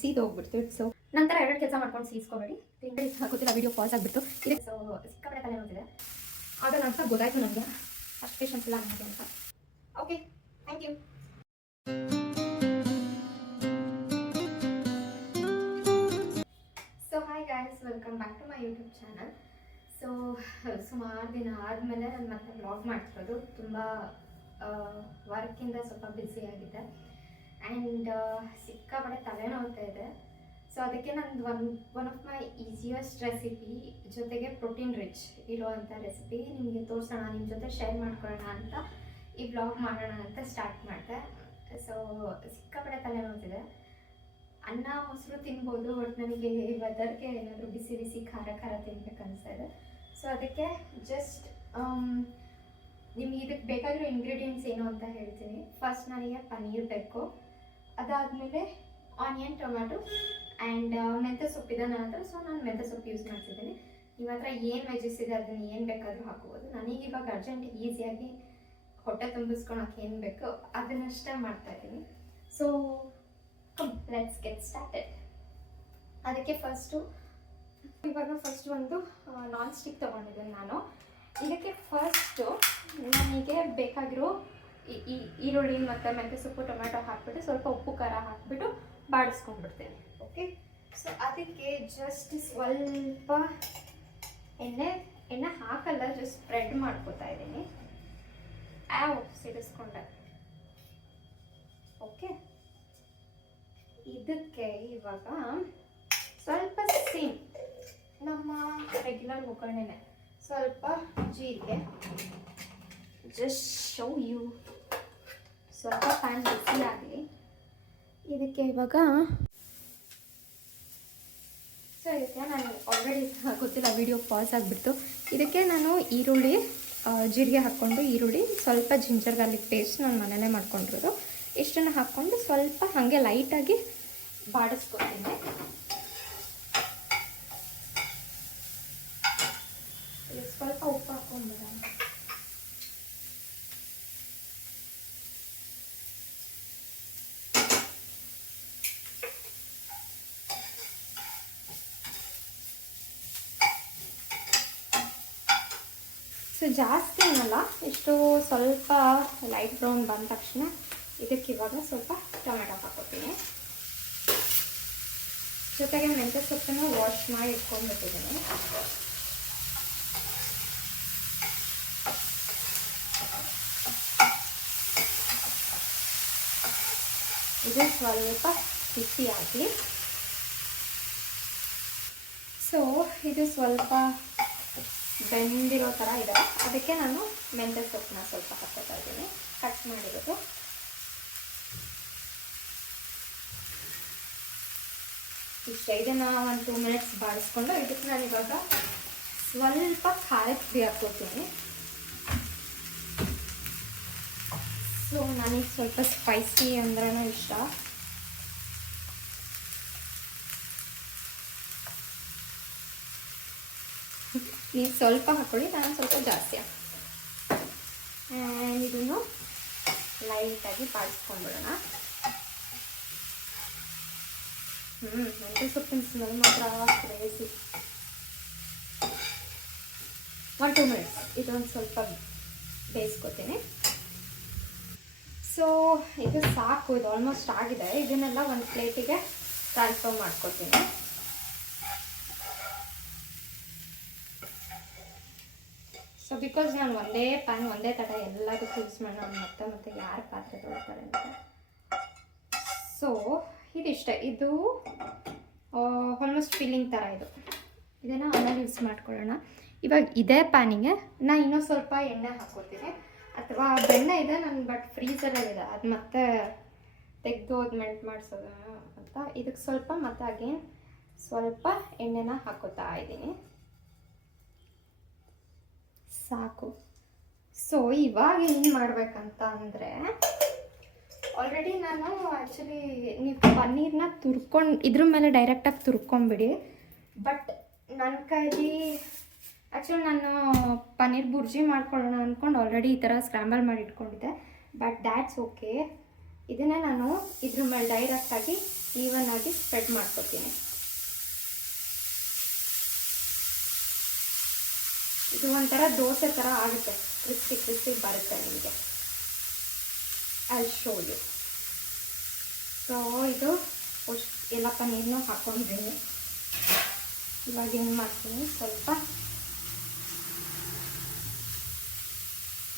ಸೀದೋಗ್ಬಿಡ್ತು. So ನಂತರ ಎರಡು ಕೆಲಸ ಮಾಡ್ಕೊಂಡು ಸೀಸ್ಕೊಬೇಡಿ. ಗೊತ್ತಿಲ್ಲ, ವಿಡಿಯೋ ಪಾಸ್ ಆಗಿಬಿಟ್ಟು ಇದೆ. ಸೊ ಸಿಕ್ಕಾಪಟ್ಟೆ ತಲೆ ನೋಡ್ತಿದೆ. ಆಗ ನಂತರ ಗೊತ್ತಾಯ್ತು ನನಗೆ ಅಷ್ಟು ಪೇಷನ್ಸ್ ಇಲ್ಲ ನನಗೆ ಅಂತ. Okay, thank you. So hi guys, welcome back to my YouTube channel. So ಸುಮಾರು ದಿನ ಆದಮೇಲೆ ನಾನು ಮತ್ತೆ ಬ್ಲಾಗ್ ಮಾಡ್ತಿರೋದು. ತುಂಬ ವರ್ಕಿಂದ ಸ್ವಲ್ಪ ಬ್ಯುಸಿ ಆಗಿದೆ ಆ್ಯಂಡ್ ಸಿಕ್ಕಾಪಟ್ಟೆ ತಲೆನೋವ್ತಾ ಇದೆ. ಸೊ ಅದಕ್ಕೆ ನಂದು one of my easiest recipe ಜೊತೆಗೆ ಪ್ರೋಟೀನ್ ರಿಚ್ ಇರೋವಂಥ ರೆಸಿಪಿ ನಿಮಗೆ ತೋರಿಸೋಣ, ನಿಮ್ಮ ಜೊತೆ ಶೇರ್ ಮಾಡ್ಕೊಳ್ಳೋಣ ಅಂತ ಈ ಬ್ಲಾಗ್ ಮಾಡೋಣ ಅಂತ ಸ್ಟಾರ್ಟ್ ಮಾಡಿದೆ. ಸೊ ಸಿಕ್ಕಾಪಟ್ಟೆ ತಲೆನೋವ್ತಿದೆ. ಅನ್ನ ಮೊಸರು ತಿನ್ಬೋದು, ಬಟ್ ನನಗೆ ಈ ವೆದರ್ಗೆ ಏನಾದರೂ ಬಿಸಿ ಬಿಸಿ ಖಾರ ಖಾರ ತಿನ್ಬೇಕು ಅನಿಸ್ತಾ ಇದೆ. ಸೊ ಅದಕ್ಕೆ ಜಸ್ಟ್ ನಿಮಗೆ ಇದಕ್ಕೆ ಬೇಕಾಗಿರೋ ಇಂಗ್ರೀಡಿಯೆಂಟ್ಸ್ ಏನು ಅಂತ ಹೇಳ್ತೀನಿ. ಫಸ್ಟ್ ನನಗೆ ಪನ್ನೀರ್ ಬೇಕು, ಅದಾದಮೇಲೆ ಆನಿಯನ್, ಟೊಮ್ಯಾಟೊ ಆ್ಯಂಡ್ ಮೆಂತ್ಯ ಸೊಪ್ಪಿದೆ ನನ್ನ ಹತ್ರ. ಸೊ ನಾನು ಮೆಂತ್ಯ ಸೊಪ್ಪು ಯೂಸ್ ಮಾಡ್ತಿದ್ದೀನಿ. ನಿಮ್ಮ ಹತ್ರ ಏನು ವೆಜಸ್ ಇದೆ ಅದನ್ನು ಏನು ಬೇಕಾದರೂ ಹಾಕ್ಬೋದು. ನನಗೆ ಇವಾಗ ಅರ್ಜೆಂಟ್ ಈಸಿಯಾಗಿ ಹೊಟ್ಟೆ ತುಂಬಿಸ್ಕೊಳಕ್ಕೆ ಏನು ಬೇಕೋ ಅದನ್ನಷ್ಟೇ ಮಾಡ್ತಾಯಿದ್ದೀನಿ. So let's get started. ಅದಕ್ಕೆ ಇವಾಗ ಫಸ್ಟ್ ಒಂದು ನಾನ್ ಸ್ಟಿಕ್ ತೊಗೊಂಡಿದ್ದೀನಿ ನಾನು. ಇದಕ್ಕೆ ಫಸ್ಟು ನನಗೆ ಬೇಕಾಗಿರೋ ಈರುಳ್ಳಿ ಮತ್ತು ಮೆಂತ್ಯ ಸೊಪ್ಪು, ಟೊಮ್ಯಾಟೊ ಹಾಕ್ಬಿಟ್ಟು ಸ್ವಲ್ಪ ಉಪ್ಪು ಖಾರ ಹಾಕಿಬಿಟ್ಟು ಬಾಡಿಸ್ಕೊಂಡ್ಬಿಡ್ತೇನೆ. ಓಕೆ, ಸೊ ಅದಕ್ಕೆ ಜಸ್ಟ್ ಸ್ವಲ್ಪ ಎಣ್ಣೆ ಹಾಕಲ್ಲ, ಜಸ್ಟ್ ಸ್ಪ್ರೆಡ್ ಮಾಡ್ಕೋತಾ ಇದ್ದೀನಿ. ಸಿಡಿಸ್ಕೊಂಡೆ. ಓಕೆ, ಇದಕ್ಕೆ ಇವಾಗ ಸ್ವಲ್ಪ ಸೇಮ್ ನಮ್ಮ ರೆಗ್ಯುಲರ್ ಒಗ್ಗರಣೆನೆ, ಸ್ವಲ್ಪ ಜೀರಿಗೆ, ಜಸ್ಟ್ ಶೋ ಯು. ಸ್ವಲ್ಪ ಪ್ಯಾನ್ ಬಿಸಿ ಆಗಲಿ. ಇದಕ್ಕೆ ಇವಾಗ ಸೊ ಇದಕ್ಕೆ ನಾನು ಆಲ್ರೆಡಿ ಗೊತ್ತಿಲ್ಲ, ವಿಡಿಯೋ ಪಾಸ್ ಆಗಿಬಿಡ್ತು. ಇದಕ್ಕೆ ನಾನು ಈರುಳ್ಳಿ, ಜೀರಿಗೆ ಹಾಕ್ಕೊಂಡು, ಈರುಳ್ಳಿ, ಸ್ವಲ್ಪ ಜಿಂಜರ್ ಗಾರ್ಲಿಕ್ ಪೇಸ್ಟ್ ನಾನು ಮನೆಯಲ್ಲೇ ಮಾಡ್ಕೊಂಡಿರೋದು, ಇಷ್ಟನ್ನು ಹಾಕ್ಕೊಂಡು ಸ್ವಲ್ಪ ಹಾಗೆ ಲೈಟಾಗಿ ಬಾಡಿಸ್ಕೊತೀನಿ. ಸ್ವಲ್ಪ ಉಪ್ಪು ಹಾಕ್ಕೊಂಡ್ಬಿಡೋಣ. ಸೊ ಜಾಸ್ತಿ ಏನಲ್ಲ, ಇಷ್ಟು ಸ್ವಲ್ಪ ಲೈಟ್ ಬ್ರೌನ್ ಬಂದ ತಕ್ಷಣ ಇದಕ್ಕೆ ಇವಾಗ ಸ್ವಲ್ಪ ಟೊಮೆಟೊ ಹಾಕೋತೀನಿ. ಜೊತೆಗೆ ಮೆಂತ್ಯ ಸೊಪ್ಪನ್ನು ವಾಶ್ ಮಾಡಿ ಇಟ್ಕೊಂಡ್ಬಿಟ್ಟಿದ್ದೀನಿ. ಇದು ಸ್ವಲ್ಪ ಬಿಸಿ ಆಗಲಿ. ಸೊ ಇದು ಸ್ವಲ್ಪ ಬೆಂದಿರೋ ಥರ ಇದೆ. ಅದಕ್ಕೆ ನಾನು ಮೆಂತ್ಯ ಸೊಪ್ಪನ್ನ ಸ್ವಲ್ಪ ಹಾಕ್ಕೊತಾ ಇದ್ದೀನಿ, ಕಟ್ ಮಾಡಿರೋದು. ಇಷ್ಟೇ. ಇದನ್ನು ಒಂದು 2 ಮಿನಿಟ್ಸ್ ಬಾಡಿಸ್ಕೊಂಡು ಇದಕ್ಕೆ ನಾನು ಇವಾಗ ಸ್ವಲ್ಪ ಖಾರದ ಪುಡಿ ಹಾಕ್ಕೋತೀನಿ. ಸೊ ನನಗೆ ಸ್ವಲ್ಪ ಸ್ಪೈಸಿ ಅಂದ್ರೂ ಇಷ್ಟ. ನೀವು ಸ್ವಲ್ಪ ಹಾಕ್ಕೊಳ್ಳಿ, ನಾನು ಸ್ವಲ್ಪ ಜಾಸ್ತಿ ಆ್ಯಂಡ್ ಇದನ್ನು ಲೈಟಾಗಿ ಬಾಡಿಸ್ಕೊಂಡ್ಬಿಡೋಣ. ಮೆಂತ್ಯ ಸೊಪ್ಪಿನ ಸ್ಮೆಲ್ ಮಾತ್ರ ಕ್ರೇಜಿ. 1-2 ಮಿನಿಟ್ಸ್ ಇದೊಂದು ಸ್ವಲ್ಪ ಬೇಯಿಸ್ಕೊತೀನಿ. ಸೊ ಇದು ಸಾಕು, ಇದು ಆಲ್ಮೋಸ್ಟ್ ಆಗಿದೆ. ಇದನ್ನೆಲ್ಲ ಒಂದು ಪ್ಲೇಟಿಗೆ ಟ್ರಾನ್ಸ್ಫರ್ ಮಾಡ್ಕೊತೀನಿ. ಸೊ ಬಿಕಾಸ್ ನಾನು ಒಂದೇ ಪ್ಯಾನ್, ಒಂದೇ ತಟ ಎಲ್ಲದಕ್ಕೂ ಯೂಸ್ ಮಾಡೋಣ, ಮತ್ತೆ ಯಾರು ಪಾತ್ರೆ ತೊಗೊಳ್ತಾರೆ ಅಂತ. ಸೊ ಇದಿಷ್ಟೇ. ಇದು ಆಲ್ಮೋಸ್ಟ್ ಫಿಲ್ಲಿಂಗ್ ಥರ ಇದು. ಇದನ್ನು ಆಮೇಲೆ ಯೂಸ್ ಮಾಡ್ಕೊಳ್ಳೋಣ. ಇವಾಗ ಇದೇ ಪ್ಯಾನಿಗೆ ನಾನು ಇನ್ನೂ ಸ್ವಲ್ಪ ಎಣ್ಣೆ ಹಾಕ್ಕೊತೀನಿ, ಅಥವಾ ಬೆಣ್ಣೆ ಇದೆ ನನ್ನ, ಬಟ್ ಫ್ರೀಸರಲ್ಲಿದೆ, ಅದು ಮತ್ತೆ ತೆಗೆದು ಅದು ಮೆಲ್ಟ್ ಮಾಡಿಸೋದು ಅಂತ. ಇದಕ್ಕೆ ಸ್ವಲ್ಪ ಮತ್ತೆ ಅಗೇನ್ ಸ್ವಲ್ಪ ಎಣ್ಣೆನ ಹಾಕೋತಾ ಇದ್ದೀನಿ. ಸಾಕು. ಸೊ ಇವಾಗ ಏನು ಮಾಡಬೇಕಂತ ಅಂದರೆ, ಆಲ್ರೆಡಿ ನಾನು ಆ್ಯಕ್ಚುಲಿ ನೀವು ಪನ್ನೀರನ್ನ ಇದ್ರ ಮೇಲೆ ಡೈರೆಕ್ಟಾಗಿ ತುರ್ಕೊಂಬಿಡಿ. ಬಟ್ ನನ್ನ ಕೈಲಿ ಆ್ಯಕ್ಚುಲಿ ನಾನು ಪನ್ನೀರ್ ಬುರ್ಜಿ ಮಾಡ್ಕೊಳ್ಳೋಣ ಅಂದ್ಕೊಂಡು ಆಲ್ರೆಡಿ ಈ ಥರ ಸ್ಕ್ರ್ಯಾಂಬಲ್ ಮಾಡಿ ಇಟ್ಕೊಂಡಿದ್ದೆ. But that's okay. ಇದನ್ನೇ ನಾನು ಇದ್ರ ಮೇಲೆ ಡೈರೆಕ್ಟಾಗಿ ಈವನ್ ಆಗಿ ಸ್ಪ್ರೆಡ್ ಮಾಡ್ಕೊತೀನಿ. ಇದು ಒಂಥರ ದೋಸೆ ಥರ ಆಗುತ್ತೆ, ಕ್ರಿಸ್ಪಿ ಕ್ರಿಸ್ಪಿ ಬರುತ್ತೆ ನಿಮಗೆ. I show you. ಸೊ ಇದು ಎಲ್ಲ ಪನ್ನೀರನ್ನು ಹಾಕ್ಕೊಂಡಿದ್ದೀನಿ. ಇವಾಗ ಏನು ಮಾಡ್ತೀನಿ, ಸ್ವಲ್ಪ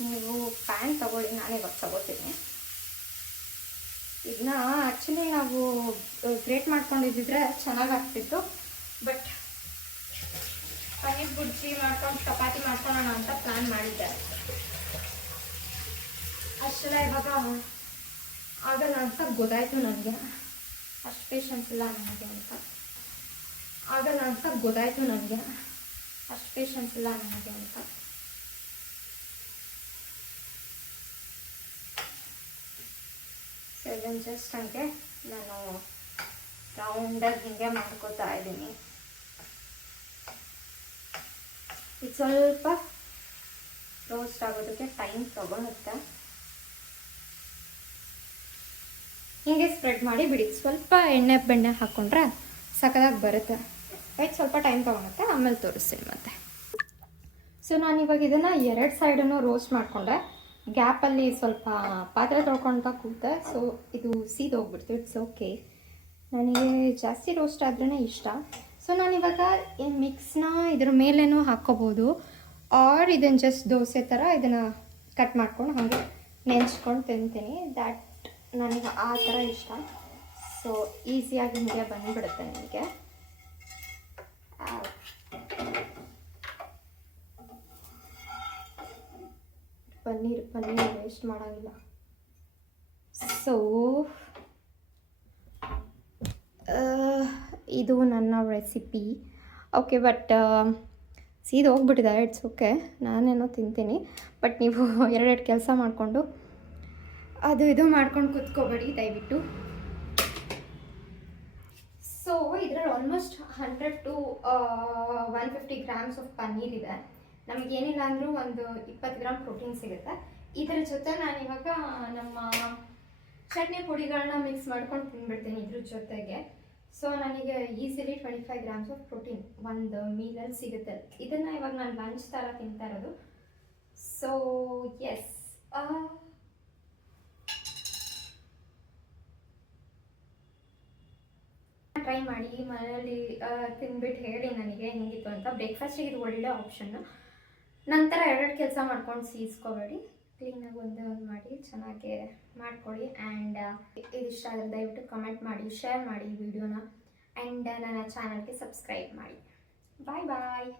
ನೀವು ಪ್ಯಾನ್ ತಗೊಳ್ಳಿ, ನಾನು ಇವಾಗ ತಗೋತೀನಿ. ಇದನ್ನ ಆ್ಯಕ್ಚುಲಿ ನಾವು ಗ್ರೇಟ್ ಮಾಡ್ಕೊಂಡಿದ್ದಿದ್ರೆ ಚೆನ್ನಾಗಾಗ್ತಿತ್ತು, ಬಟ್ ಪನ್ನೀರ್ ಬುರ್ಜಿ ಮಾಡ್ಕೊಂಡು ಚಪಾತಿ ಮಾಡ್ಕೊಳ್ಳೋಣ ಅಂತ ಪ್ಲ್ಯಾನ್ ಮಾಡಿದ್ದೆ. ಅಷ್ಟೆಲ್ಲ ಇವಾಗ ಆಗಲ್ಲ ಅಂತ ಗೊತ್ತಾಯ್ತು ನನಗೆ. ಅಷ್ಟು ಪೇಷನ್ಸ್ ಇಲ್ಲ ನನಗೆ ಅಂತ ಆಗಲ್ಲ ಅಂತ ಗೊತ್ತಾಯ್ತು ನನಗೆ. ಅಷ್ಟು ಪೇಷನ್ಸ್ ಇಲ್ಲ ನನಗೆ ಅಂತ. ಸೊ ಇದನ್ನು ಜಸ್ಟ್ ಹಂಗೆ ನಾನು ರೌಂಡಾಗಿ ಹಿಂಗೆ ಮಾಡ್ಕೋತಾ ಇದ್ದೀನಿ. ಇದು ಸ್ವಲ್ಪ ರೋಸ್ಟ್ ಆಗೋದಕ್ಕೆ ಟೈಮ್ ತಗೊಳುತ್ತೆ. ಹೀಗೆ ಸ್ಪ್ರೆಡ್ ಮಾಡಿ ಬಿಡಿ. ಸ್ವಲ್ಪ ಎಣ್ಣೆ ಬೆಣ್ಣೆ ಹಾಕ್ಕೊಂಡ್ರೆ ಸಖತ್ತಾಗಿ ಬರುತ್ತೆ. ಬಟ್ ಸ್ವಲ್ಪ ಟೈಮ್ ತೊಗೊಳುತ್ತೆ, ಆಮೇಲೆ ತೋರಿಸ್ತೀನಿ ಮತ್ತೆ. ಸೊ ನಾನಿವಾಗ ಇದನ್ನು 2 ಸೈಡನ್ನು ರೋಸ್ಟ್ ಮಾಡಿಕೊಂಡೆ. ಗ್ಯಾಪಲ್ಲಿ ಸ್ವಲ್ಪ ಪಾತ್ರೆ ತೊಳ್ಕೊಳ್ತಾ ಕೂತೆ, ಸೊ ಇದು ಸೀದೋಗ್ಬಿಡ್ತು. ಇಟ್ಸ್ ಓಕೆ, ನನಗೆ ಜಾಸ್ತಿ ರೋಸ್ಟ್ ಆದ್ರೇ ಇಷ್ಟ. ಸೊ ನಾನಿವಾಗ ಈ ಮಿಕ್ಸ್ನ ಇದ್ರ ಮೇಲೇನೂ ಹಾಕ್ಕೋಬೋದು, ಆರ್ ಇದನ್ನು ಜಸ್ಟ್ ದೋಸೆ ಥರ ಇದನ್ನು ಕಟ್ ಮಾಡ್ಕೊಂಡು ಹಾಗೆ ನೆಂಚ್ಕೊಂಡು ತಿಂತೀನಿ. ದ್ಯಾಟ್ ನನಗೆ ಆ ಥರ ಇಷ್ಟ. ಸೊ ಈಸಿಯಾಗಿ ಹಿಂಗೆ ಬಂದುಬಿಡುತ್ತೆ ನನಗೆ. ಪನ್ನೀರ್ ವೇಸ್ಟ್ ಮಾಡೋಂಗಿಲ್ಲ. ಸೊ ಇದು ನನ್ನ ರೆಸಿಪಿ. ಓಕೆ, ಬಟ್ ಸೀದಾ ಹೋಗ್ಬಿಟ್ಟಿದೆ. ಇಟ್ಸ್ ಓಕೆ, ನಾನೇನೋ ತಿಂತೀನಿ. ಬಟ್ ನೀವು ಎರಡೆರಡು ಕೆಲಸ ಮಾಡಿಕೊಂಡು ಅದು ಇದು ಮಾಡ್ಕೊಂಡು ಕೂತ್ಕೋಬೇಡಿ ದಯವಿಟ್ಟು. ಸೊ ಇದರಲ್ಲಿ almost 100 to 150 grams of paneer ಇದೆ. ನಮಗೇನಿಲ್ಲ ಅಂದರೂ ಒಂದು 20 ಗ್ರಾಮ್ ಪ್ರೋಟೀನ್ ಸಿಗುತ್ತೆ. ಇದರ ಜೊತೆ ನಾನಿವಾಗ ನಮ್ಮ ಚಟ್ನಿ ಪುಡಿಗಳನ್ನ ಮಿಕ್ಸ್ ಮಾಡ್ಕೊಂಡು ತಿಂದ್ಬಿಡ್ತೀನಿ ಇದ್ರ ಜೊತೆಗೆ. ಸೊ ನನಗೆ ಈಸಿಲಿ 25 ಗ್ರಾಮ್ಸ್ ಆಫ್ ಪ್ರೋಟೀನ್ ಒಂದು ಮೀಲಲ್ಲಿ ಸಿಗುತ್ತೆ. ಇದನ್ನು ಇವಾಗ ನಾನು ಲಂಚ್ ಥರ ತಿಂತಾ ಇರೋದು. ಸೊ ಎಸ್, ಟ್ರೈ ಮಾಡಿ ಮನೆಯಲ್ಲಿ ತಿಂದ್ಬಿಟ್ಟು ಹೇಳಿ ನನಗೆ ಹೇಗಿತ್ತು ಅಂತ. ಬ್ರೇಕ್ಫಾಸ್ಟಿಗೆ ಇದು ಒಳ್ಳೆ ಆಪ್ಷನ್ನು. ನಂತರ 2 ಕೆಲಸ ಮಾಡ್ಕೊಂಡು ಸೀಸ್ಕೋಬೇಡಿ, ಕ್ಲೀನಾಗಿ ಒಂದು ಮಾಡಿ ಚೆನ್ನಾಗಿ ಮಾಡ್ಕೊಳ್ಳಿ. ಆ್ಯಂಡ್ ಇದಿಷ್ಟ ಆದರೆ ದಯವಿಟ್ಟು ಕಮೆಂಟ್ ಮಾಡಿ, ಶೇರ್ ಮಾಡಿ ಈ ವಿಡಿಯೋನ. ಆ್ಯಂಡ್ ನನ್ನ ಚಾನಲ್ಗೆ ಸಬ್ಸ್ಕ್ರೈಬ್ ಮಾಡಿ. ಬಾಯ್ ಬಾಯ್.